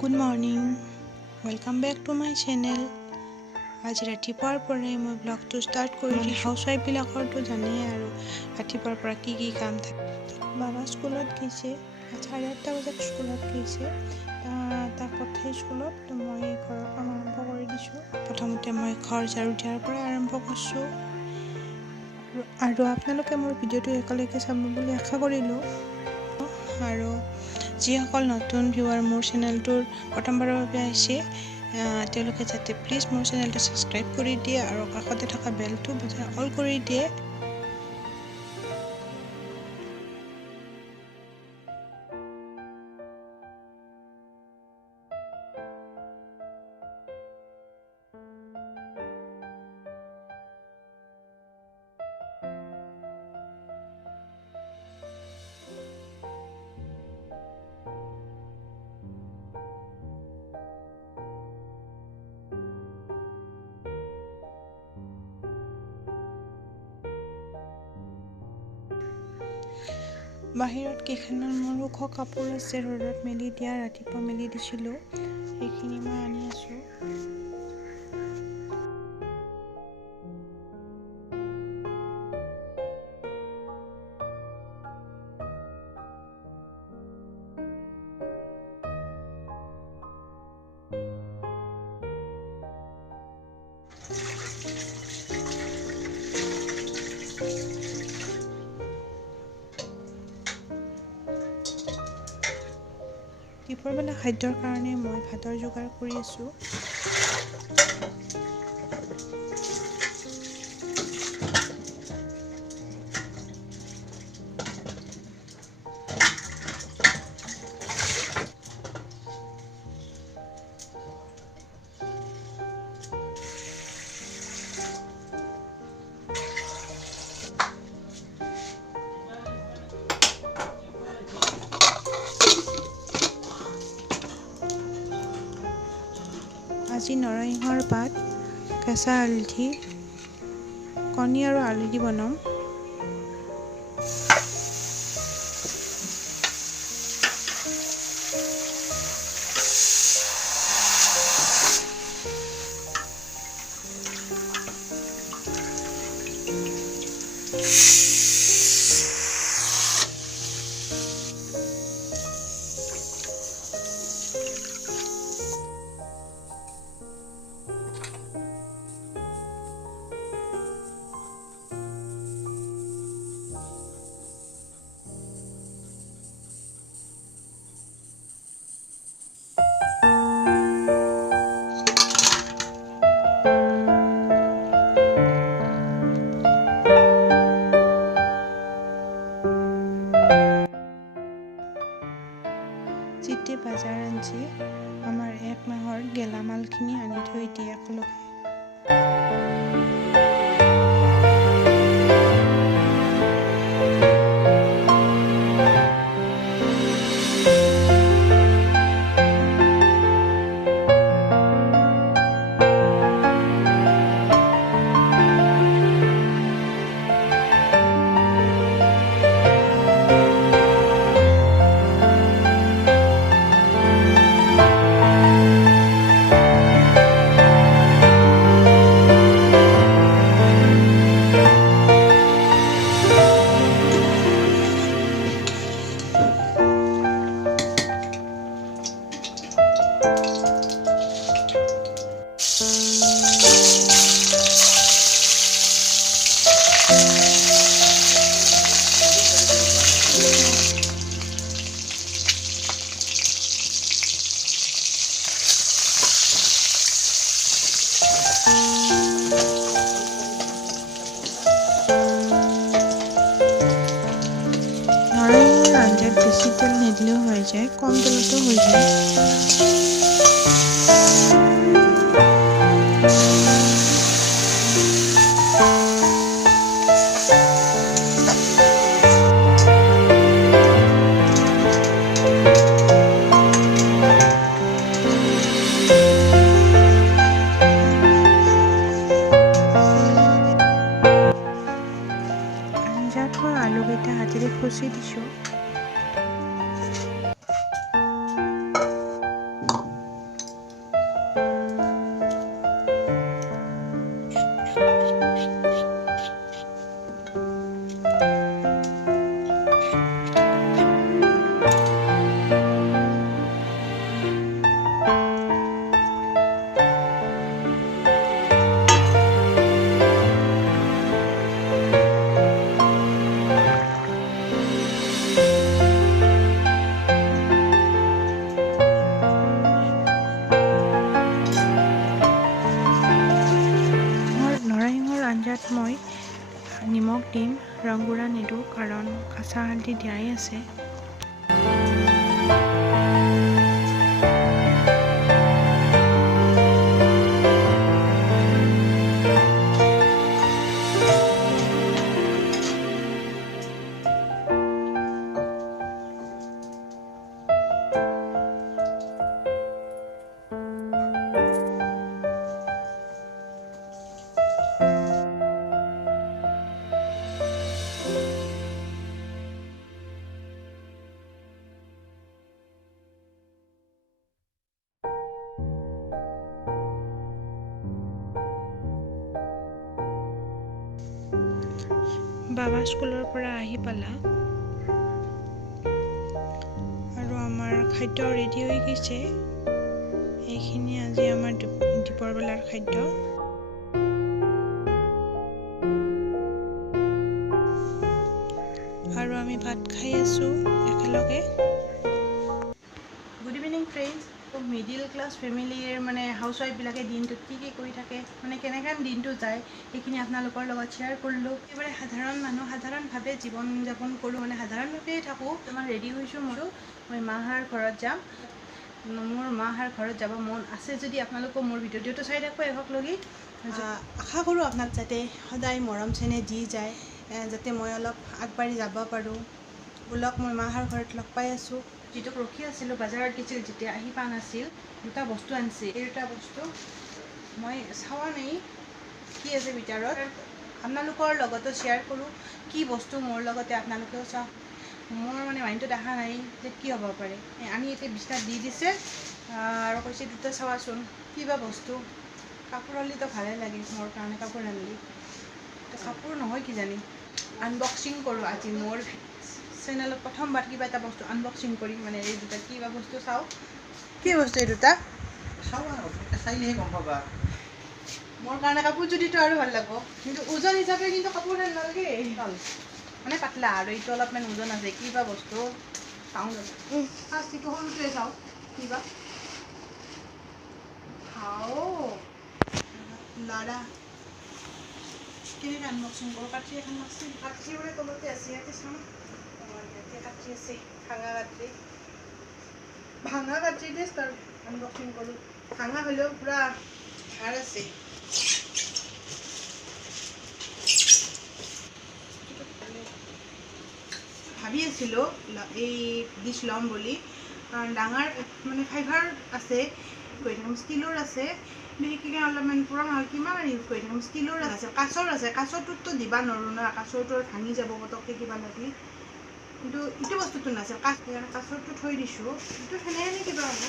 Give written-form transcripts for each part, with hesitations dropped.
Good morning, welcome back to my channel. আজি ৰাতিপুৱাৰ পৰাই মই ব্লগটো ষ্টাৰ্ট কৰি দিছোঁ। হাউচৱাইফবিলাকৰতো জানেই আৰু ৰাতিপুৱাৰ পৰা কি কাম থাকে। বাবা স্কুলত গৈছে, 8:30 বজাত স্কুলত গৈছে। তাক পঠাই স্কুলত মই ঘৰৰ কাম আৰম্ভ কৰি দিছোঁ। প্ৰথমতে মই ঘৰ ঝাৰু দিয়াৰ পৰা আৰম্ভ কৰিছোঁ আৰু আপোনালোকে মোৰ ভিডিঅ'টো একেলগে চাব বুলি আশা কৰিলোঁ। আৰু যিসকল নতুন ভিউৱাৰ মোৰ চেনেলটোৰ প্ৰথমবাৰৰ বাবে আহিছে তেওঁলোকে যাতে প্লিজ মোৰ চেনেলটো ছাবস্ক্ৰাইব কৰি দিয়ে আৰু কাষতে থকা বেলটো বজাই অল কৰি দিয়ে। বাহিৰত কেইখনমান মোৰ ওখ কাপোৰ আছে ৰ'দত মেলি দিয়া, ৰাতিপুৱা মেলি দিছিলোঁ, সেইখিনি মই আনি আছোঁ। দুপৰবেলা খাদ্যৰ কাৰণে মই ভাতৰ যোগাৰ কৰি আছোঁ। আজি নৰসিংহৰ পাত, কেঁচা হালধি, কণী আৰু আলু দি বনাম। যেতিয়া বজাৰ আনছি আমাৰ 1 মাহৰ গেলামালখিনি আনি থৈ দিয়ে একেলগে। আঞ্জাত মই নিমখ দিম, ৰংগুড়া নিদিওঁ কাৰণ কাঁচা হালধি দিয়াই আছে। বাবা স্কুলৰ পৰা আহি পালা আৰু আমাৰ খাদ্য ৰেডি হৈ গৈছে। এইখিনি আজি আমাৰ দুপৰ বেলাৰ খাদ্য। আৰু আমি ভাত খাই আছো একেলগে। Good evening friends. Middle class ফেমিলিৰ মানে হাউচৱাইফবিলাকে দিনটোত কি কৰি থাকে, মানে কেনেকৈ দিনটো যায়, সেইখিনি আপোনালোকৰ লগত শ্বেয়াৰ কৰিলোঁ। একেবাৰে সাধাৰণ মানুহ, সাধাৰণভাৱে জীৱন যাপন কৰোঁ, মানে সাধাৰণভাৱেই থাকোঁ। তোমাৰ ৰেডি হৈছোঁ, মই মাহাৰ ঘৰত যাম। মোৰ মাহাৰ ঘৰত যাব মন আছে যদি আপোনালোকেও মোৰ ভিডিঅ'টো চাই থাকোঁ এভক লগি। আশা কৰোঁ আপোনাক যাতে সদায় মৰম চেনেহ দি যায়, যাতে মই অলপ আগবাঢ়ি যাব পাৰোঁ। বোলক মই মাহাৰ ঘৰত লগ পাই আছোঁ। যিটোক ৰখি আছিলোঁ বজাৰত গৈছিল, যেতিয়া আহি পোৱা নাছিল, দুটা বস্তু আনিছে। এই দুটা বস্তু মই চাৱা নাই কি আছে ভিতৰত, আপোনালোকৰ লগতো শ্বেয়াৰ কৰোঁ কি বস্তু মোৰ লগতে আপোনালোকেও চাওক। মোৰ মানে মাইণ্ডটো দেখা নাই যে কি হ'ব পাৰে। আনি এতিয়া বিছনাত দি দিছে আৰু কৈছে দুটা চাৱাচোন কিবা বস্তু। কাপোৰ হ'লেতো ভালেই লাগে, মোৰ কাৰণে কাপোৰ আনিলি। কাপোৰ নহয় কিজানি। আনবক্সিং কৰোঁ আজি মোৰ চেনেলত প্ৰথমবাৰ কিবা এটা বস্তু আনবক্সিং কৰিম। মানে এই দুটা কিবা বস্তু চাওঁ। কি বস্তু এই দুটা চাওঁ আৰু চাইলেহে গম পাবা। মোৰ কাৰণে কাপোৰ যদিতো আৰু ভাল লাগিব, কিন্তু ওজন হিচাপে কিন্তু কাপোৰ হেন নালাগে, মানে পাতলা। আৰু এইটো অলপমান ওজন আছে। কিবা বস্তু চাওঁ ফাৰ্ষ্ট এইটো সৰুটোৱে চাওঁ কিবা লাৰা কেনেকৈ আনবক্সিং কৰোঁ। কাঠি এখন লাগছিল, কাঠি মানে তলতে আছে, ইয়াতে চাওঁ। ইয়াতে কাঠি আছে, ভাঙা কাঠি দিয়ে আনবক্সিং কৰোঁ। ভাঙা হ'লেও পূৰা ধাৰ আছে। ভাবি আছিলোঁ এই ডিছ ল'ম বুলি, কাৰণ ডাঙৰ মানে ফাইবাৰ আছে, ষ্টীলৰ আছে, কিন্তু সেইখিনি অলপমান পুৰণা হ'ল, কিমান ইউজ কৰি থাকিম। ষ্টীলৰ আছে, কাঁচৰ আছে। কাঁচৰটোতো দিবা নোৱাৰোঁ ন, কাঁচৰটো ভাঙি যাব পটককৈ কিবা লাগি। কিন্তু ইটো বস্তুটো নাছিল, কাঁচৰটো থৈ দিছোঁ। এইটো সেনেহেনে কিবা হ'ব।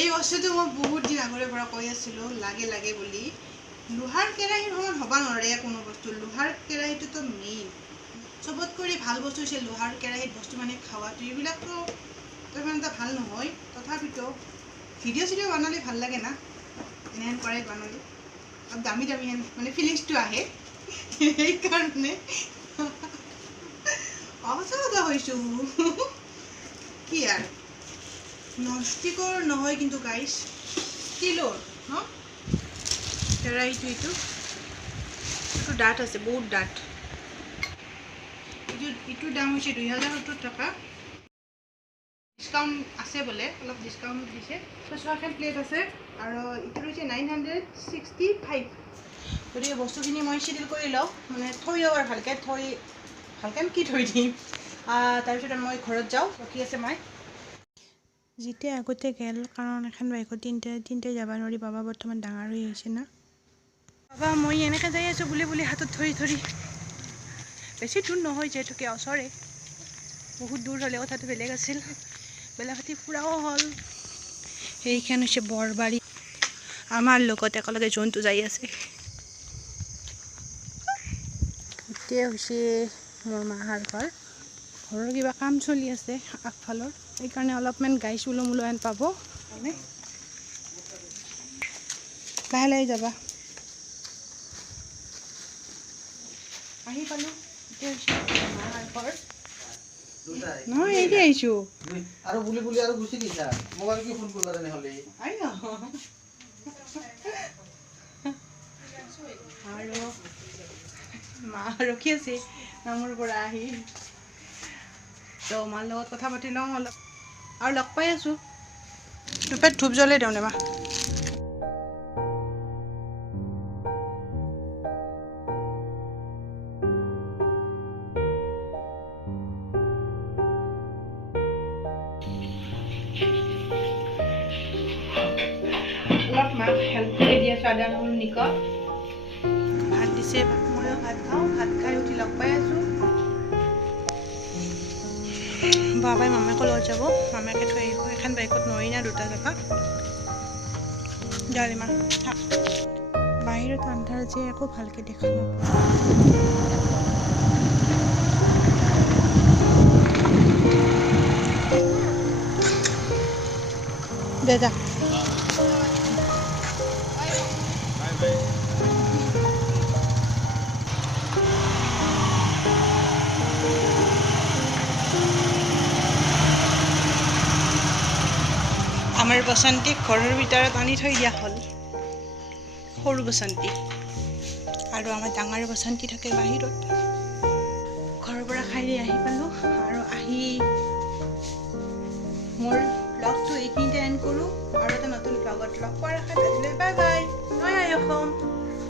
এই বস্তুটো মই বহুত দিন আগৰে পৰা কৈ আছিলোঁ লাগে বুলি। লোহাৰ কেৰাহীৰ সমান হ'ব নোৱাৰে কোনো বস্তু। লোহাৰ কেৰাহীটোতো মেইন, চবত কৰি ভাল বস্তু হৈছে লোহাৰ কেৰাহীত বস্তু মানে খাৱাটো। এইবিলাকতো ইমান এটা ভাল নহয়, তথাপিতো ভিডিঅ' চিডিঅ' বনালে ভাল লাগে না, এনেহেন কৰাই বনালে অলপ দামী হেন মানে ফিলিংছটো আহে, সেইকাৰণে অসচা হৈছোঁ। কি আৰু ননষ্টিকৰ নহয় কিন্তু গাইছ, ষ্টীলৰ ন কেৰাহীটো। এইটো ডাঠ আছে, বহুত ডাঠ। ইটোৰ দাম হৈছে 2070 টকা। ডিছকাউণ্ট আছে বোলে, অলপ ডিছকাউণ্ট দিছে। ছয়খন প্লেট আছে আৰু ইটোৰ হৈছে 965। গতিকে বস্তুখিনি মই চিডিল কৰি লওঁ, মানে থৈ লওঁ আৰু ভালকৈ কি থৈ দিম। তাৰপিছত মই ঘৰত যাওঁ, ৰখি আছে মায়ে। যেতিয়া আগতে গেল, কাৰণ এখন বাইকত তিনিটাই যাব নোৱাৰি। বাবা বৰ্তমান ডাঙৰ হৈ আহিছে না। বাবা মই এনেকৈ যাই আছোঁ বুলি হাতত ধৰি। বেছি দূৰ নহয় যিহেতুকে ওচৰে, বহুত দূৰ হ'লে কথাটো বেলেগ আছিল। বেলাঘাটি ফুৰাও হ'ল। সেইখন হৈছে বৰবাৰী। আমাৰ লগত একেলগে জন্তু যাই আছে। এতিয়া হৈছে মোৰ মাহাৰ ঘৰৰ কিবা কাম চলি আছে আগফালৰ, সেইকাৰণে অলপমান গাইছ ওলম হেন পাব। মানে লাহে লাহে যাবা আহি পালো নহয় এই আহিছো আৰু বুলি বুলি আৰু গুচি গৈছা মোবাইল কি ফোন কৰিবা তেনেহ'লে আৰু মা ৰখি আছে নামৰ পৰা আহি তো মাৰ লগত কথা পাতি লওঁ অলপ আৰু লগ পাই আছোঁ দুপেট ধূপ জ্বলাই দিওঁ নেমা অলপ মাক হেল্প কৰি দি আছোঁ আদা নহৰু নিকট ভাত দিছে ময়ো ভাত খাওঁ ভাত খাই উঠি লগ পাই আছোঁ বাবাই মামাকো লৈ যাব মামাকে থৈ আহিব এখন বাইকত নোৱাৰি না দুটা জেগা ডালিমা থাক বাহিৰত আন্ধাৰ যে একো ভালকৈ দেখা নাপাওঁ দে যা আমাৰ বসন্তীক ঘৰৰ ভিতৰত আনি থৈ দিয়া হ'ল সৰু বসন্তী আৰু আমাৰ ডাঙৰ বসন্তী থাকে বাহিৰত ঘৰৰ পৰা খাই আহি পালোঁ আৰু আহি মোৰ ব্লগটো এইখিনিতে এণ্ড কৰোঁ আৰু এটা নতুন ব্লগত লগ পোৱাৰ আশাত আজিলৈ বাই বাই মই আই অসম